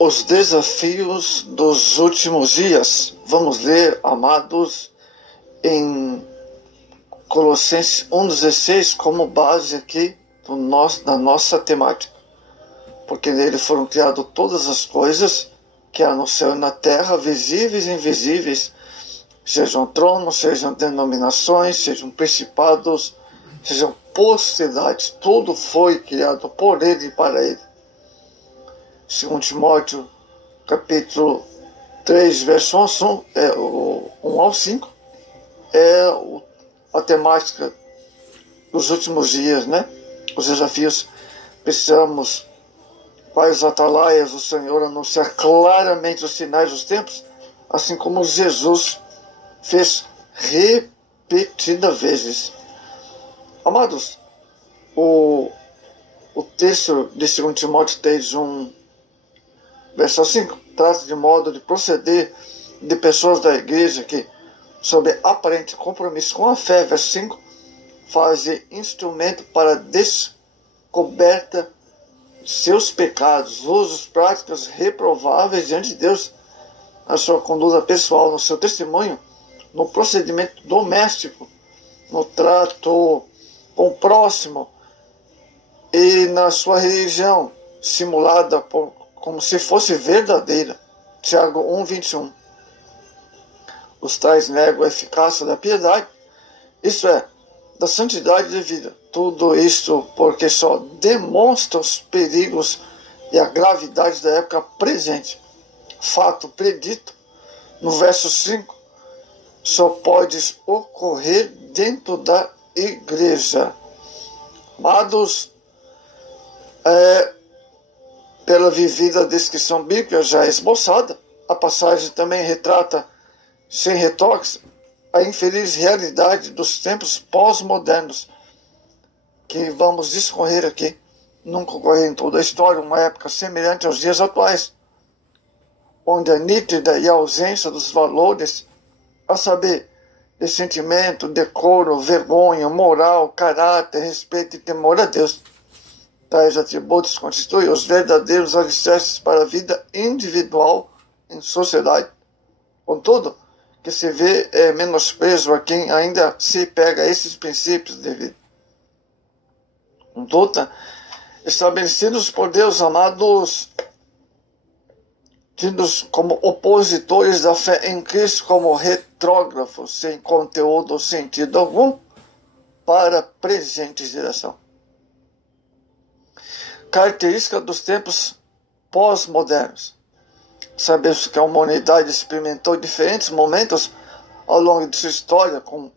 Os desafios dos últimos dias. Vamos ler, amados, em Colossenses 1,16 como base aqui da nossa temática. Porque nele foram criadas todas as coisas que há no céu e na terra, visíveis e invisíveis, sejam tronos, sejam denominações, sejam principados, sejam potestades. Tudo foi criado por ele e para ele. 2 Timóteo, capítulo 3, verso 1 ao 5, é a temática dos últimos dias, né? Os desafios. Precisamos, quais atalaias o Senhor, anunciar claramente os sinais dos tempos, assim como Jesus fez repetidas vezes. Amados, o texto de 2 Timóteo 3, 1, verso 5, trata de modo de proceder de pessoas da igreja que, sob aparente compromisso com a fé, verso 5, fazem instrumento para descoberta de seus pecados, usos, práticas reprováveis diante de Deus, na sua conduta pessoal, no seu testemunho, no procedimento doméstico, no trato com o próximo e na sua religião, simulada como se fosse verdadeira. Tiago 1,21. Os tais negam a eficácia da piedade, isto é, da santidade de vida. Tudo isto porque só demonstra os perigos e a gravidade da época presente. Fato predito no verso 5 só pode ocorrer dentro da igreja. Amados, pela vivida descrição bíblica já esboçada, a passagem também retrata, sem retoques, a infeliz realidade dos tempos pós-modernos, que vamos discorrer aqui. Nunca ocorreu em toda a história uma época semelhante aos dias atuais, onde a nítida e a ausência dos valores, a saber, de sentimento, decoro, vergonha, moral, caráter, respeito e temor a Deus, tais atributos constituem os verdadeiros alicerces para a vida individual em sociedade. Contudo, que se vê menosprezo a quem ainda se pega a esses princípios de vida. Contudo, estabelecidos por Deus, amados, tidos como opositores da fé em Cristo, como retrógrafos, sem conteúdo ou sentido algum, para a presente geração. Característica dos tempos pós-modernos. Sabemos que a humanidade experimentou diferentes momentos ao longo de sua história, com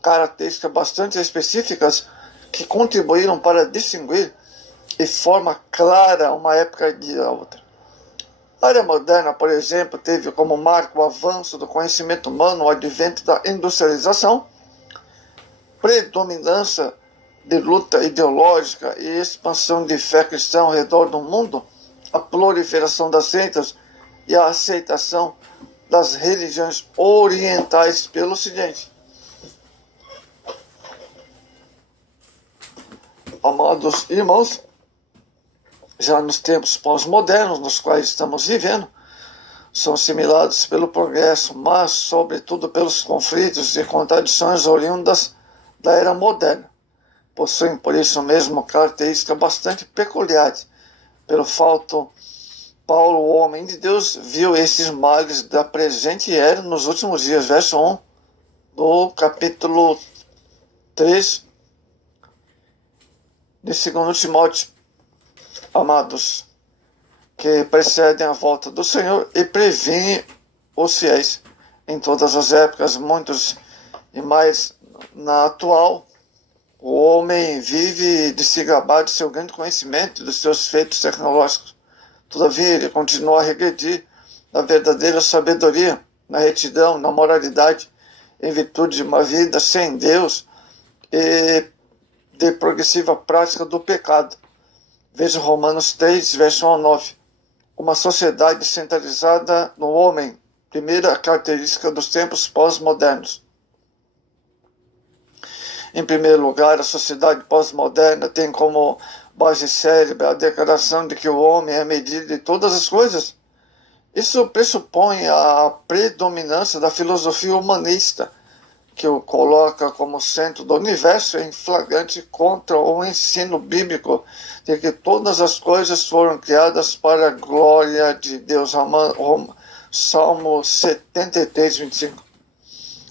características bastante específicas que contribuíram para distinguir de forma clara uma época de outra. A era moderna, por exemplo, teve como marco o avanço do conhecimento humano, o advento da industrialização, predominância de luta ideológica e expansão de fé cristã ao redor do mundo, a proliferação das seitas e a aceitação das religiões orientais pelo Ocidente. Amados irmãos, já nos tempos pós-modernos nos quais estamos vivendo, são assimilados pelo progresso, mas sobretudo pelos conflitos e contradições oriundas da era moderna. Possuem, por isso mesmo, características bastante peculiares. Pelo fato, Paulo, o homem de Deus, viu esses males da presente era nos últimos dias. Verso 1 do capítulo 3 de 2 Timóteo. Amados, que precedem a volta do Senhor e previne os fiéis em todas as épocas, muitos e mais na atual. O homem vive de se gabar de seu grande conhecimento, dos seus feitos tecnológicos. Todavia, ele continua a regredir na verdadeira sabedoria, na retidão, na moralidade, em virtude de uma vida sem Deus e de progressiva prática do pecado. Veja Romanos 3, verso 1 a 9. Uma sociedade centralizada no homem, primeira característica dos tempos pós-modernos. Em primeiro lugar, a sociedade pós-moderna tem como base cérebro a declaração de que o homem é a medida de todas as coisas, Isso pressupõe a predominância da filosofia humanista, que o coloca como centro do universo em flagrante contra o ensino bíblico de que todas as coisas foram criadas para a glória de Deus. Salmo 73, 25.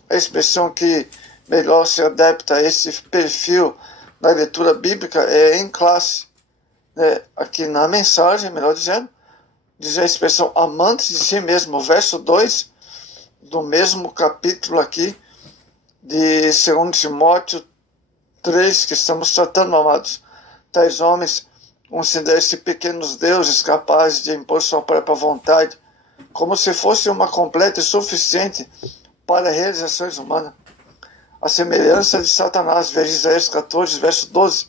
A expressão que melhor se adapta a esse perfil na leitura bíblica é em classe. Aqui na mensagem, melhor dizendo, diz a expressão amantes de si mesmo, verso 2 do mesmo capítulo aqui de 2 Timóteo 3, que estamos tratando, amados. Tais homens consideram-se pequenos deuses capazes de impor sua própria vontade, como se fosse uma completa e suficiente para realizações humanas. A semelhança de Satanás, veja Isaías 14, verso 12,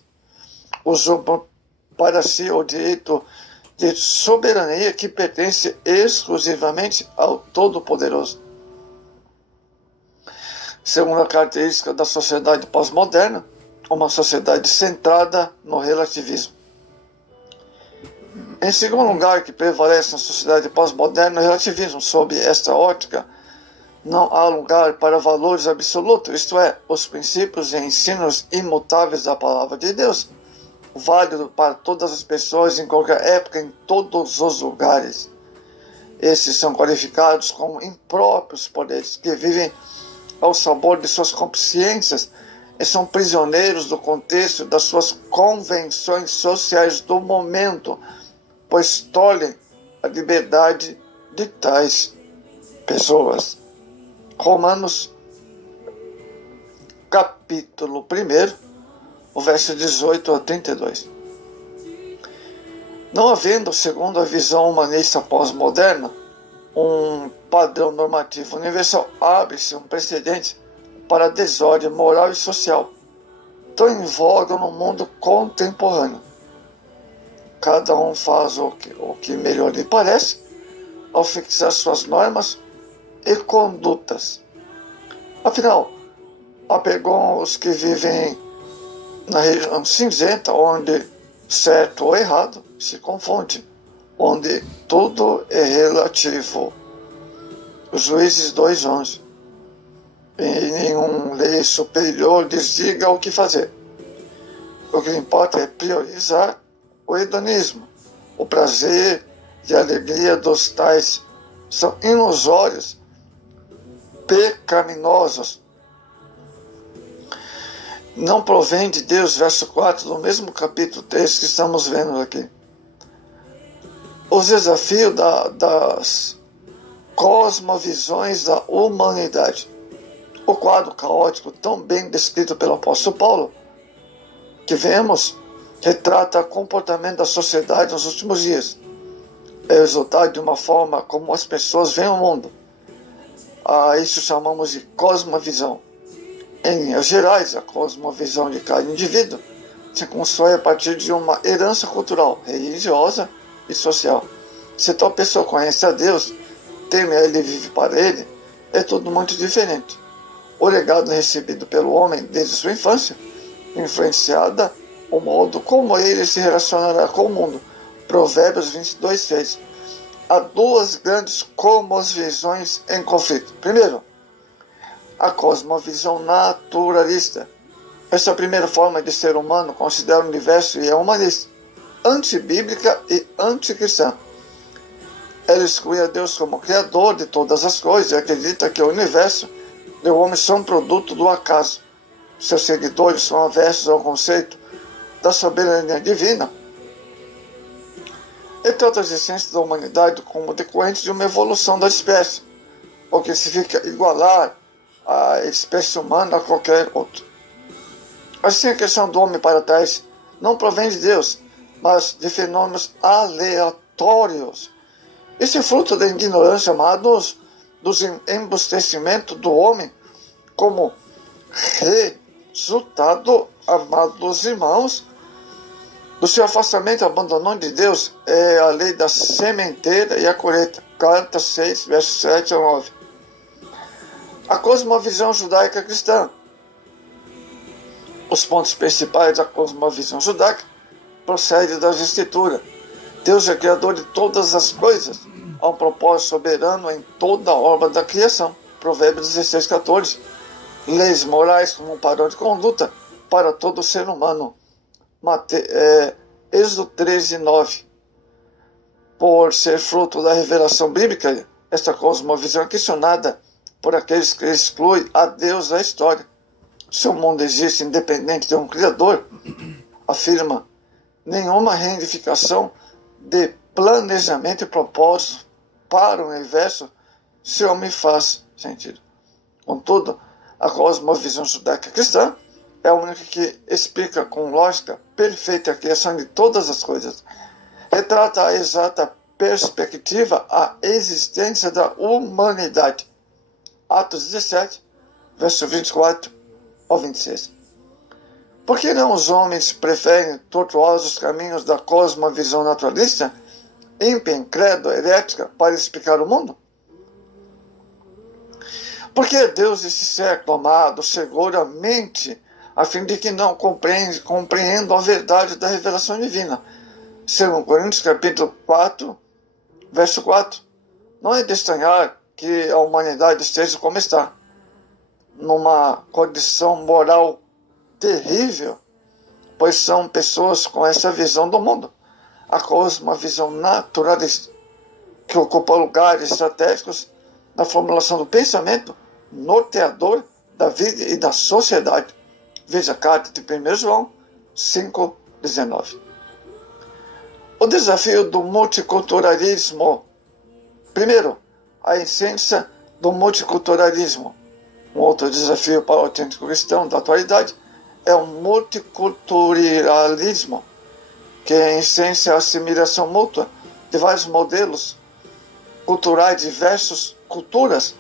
usou para si o direito de soberania que pertence exclusivamente ao Todo-Poderoso. Segunda característica da sociedade pós-moderna, uma sociedade centrada no relativismo. Em segundo lugar, que prevalece na sociedade pós-moderna, o relativismo. Sob esta ótica, não há lugar para valores absolutos, isto é, os princípios e ensinos imutáveis da palavra de Deus, válido para todas as pessoas em qualquer época, em todos os lugares. Esses são qualificados como impróprios poderes que vivem ao sabor de suas consciências e são prisioneiros do contexto das suas convenções sociais do momento, pois tolhem a liberdade de tais pessoas. Romanos, capítulo 1, o verso 18 a 32. Não havendo, segundo a visão humanista pós-moderna, um padrão normativo universal, abre-se um precedente para a desordem moral e social, tão em voga no mundo contemporâneo. Cada um faz o que melhor lhe parece, ao fixar suas normas e condutas. Afinal, apegam os que vivem na região cinzenta, onde certo ou errado se confunde, onde tudo é relativo. Juízes 2:11. E nenhum lei superior lhes diga o que fazer. O que importa é priorizar o hedonismo. O prazer e a alegria dos tais são ilusórios, pecaminosos. Não provém de Deus, verso 4 do mesmo capítulo 3 que estamos vendo aqui. Os desafios das cosmovisões da humanidade. O quadro caótico, tão bem descrito pelo apóstolo Paulo, que vemos, retrata o comportamento da sociedade nos últimos dias. É o resultado de uma forma como as pessoas veem o mundo. A isso chamamos de cosmovisão. Em linhas gerais, a cosmovisão de cada indivíduo se constrói a partir de uma herança cultural, religiosa e social. Se tal pessoa conhece a Deus, teme a Ele e vive para Ele, é tudo muito diferente. O legado recebido pelo homem desde sua infância, influenciada o modo como ele se relacionará com o mundo. Provérbios 22:6. Há duas grandes cosmovisões em conflito. Primeiro, a cosmovisão naturalista. Essa primeira forma de ser humano considera o universo e é humanista, antibíblica e anticristã. Ela exclui a Deus como criador de todas as coisas e acredita que o universo e o homem são produto do acaso. Seus seguidores são aversos ao conceito da soberania divina e tratam as essências da humanidade como decorrentes de uma evolução da espécie, o que significa igualar a espécie humana a qualquer outro. Assim, a questão do homem para trás não provém de Deus, mas de fenômenos aleatórios. Esse é fruto da ignorância, amados, dos embustecimentos do homem, como resultado, amados irmãos, do seu afastamento e abandono de Deus, é a lei da sementeira e a colheita. Gálatas 6, versos 7 a 9. A cosmovisão judaica cristã. Os pontos principais da cosmovisão judaica procedem das Escrituras. Deus é criador de todas as coisas. há um propósito soberano em toda a obra da criação. Provérbios 16:14. Leis morais como um padrão de conduta para todo ser humano. Êxodo 13:9. Por ser fruto da revelação bíblica, esta cosmovisão é questionada por aqueles que excluem a Deus da história. Se o mundo existe independente de um Criador, afirma, nenhuma reivindicação de planejamento e propósito para o universo se me faz sentido. Contudo, a cosmovisão judaica cristã é a única que explica com lógica perfeita a criação de todas as coisas. Retrata a exata perspectiva a existência da humanidade. Atos 17, verso 24 ao 26. Por que não os homens preferem tortuosos caminhos da cosmovisão naturalista, ímpia, incrédula, herética, para explicar o mundo? Por que Deus esse século amado segura a mente a fim de que não compreendam a verdade da revelação divina? 2 Coríntios capítulo 4, verso 4. Não é de estranhar que a humanidade esteja como está, numa condição moral terrível, pois são pessoas com essa visão do mundo, a cosmovisão naturalista, que ocupa lugares estratégicos na formulação do pensamento norteador da vida e da sociedade. Veja a carta de 1 João 5,19. O desafio do multiculturalismo. Primeiro, a essência do multiculturalismo. Um outro desafio para o autêntico cristão da atualidade é o multiculturalismo, que é em essência a assimilação mútua de vários modelos culturais de diversas culturas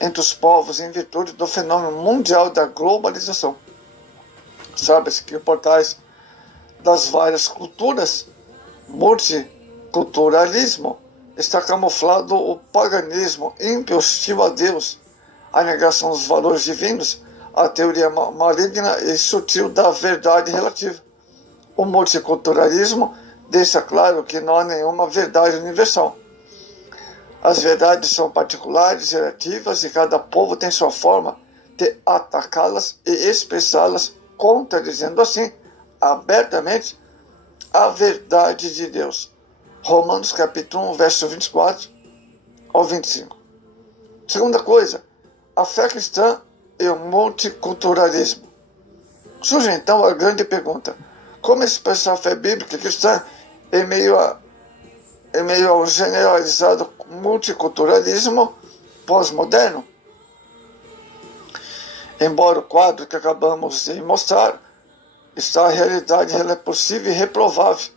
entre os povos em virtude do fenômeno mundial da globalização. Sabe-se que por trás das várias culturas, multiculturalismo, está camuflado o paganismo ímpio, hostil a Deus, a negação dos valores divinos, a teoria maligna e sutil da verdade relativa. O multiculturalismo deixa claro que não há nenhuma verdade universal. As verdades são particulares, relativas, e cada povo tem sua forma de atacá-las e expressá-las, contradizendo assim, abertamente, a verdade de Deus. Romanos capítulo 1, verso 24 ao 25. Segunda coisa, a fé cristã e o multiculturalismo. Surge então a grande pergunta: como expressar a fé bíblica cristã em meio ao generalizado multiculturalismo pós-moderno? Embora o quadro que acabamos de mostrar está a realidade possível e reprovável,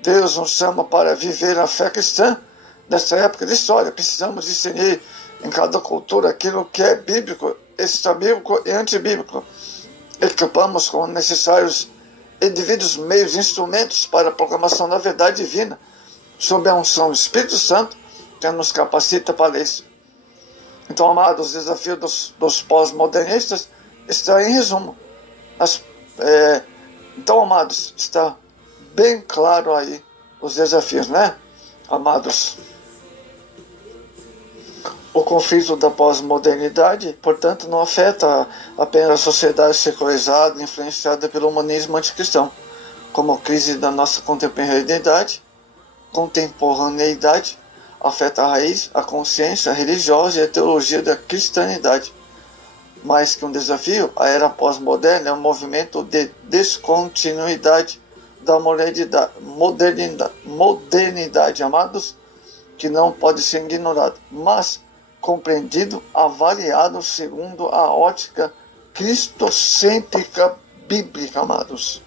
Deus nos chama para viver a fé cristã nesta época de história. Precisamos discernir em cada cultura aquilo que é bíblico, extra-bíblico e antibíblico. Equipamos com necessários indivíduos, meios e instrumentos para a proclamação da verdade divina, sob a unção do Espírito Santo, que nos capacita para isso. Então, amados, o desafio dos pós-modernistas está em resumo. Então, amados, está bem claro aí os desafios, né? Amados, o conflito da pós-modernidade, portanto, não afeta apenas a sociedade secularizada, influenciada pelo humanismo anticristão, como a crise da nossa contemporaneidade, afeta a raiz, a consciência religiosa e a teologia da cristianidade. Mais que um desafio, a era pós-moderna é um movimento de descontinuidade da modernidade, amados, que não pode ser ignorado, mas compreendido, avaliado segundo a ótica cristocêntrica bíblica, amados.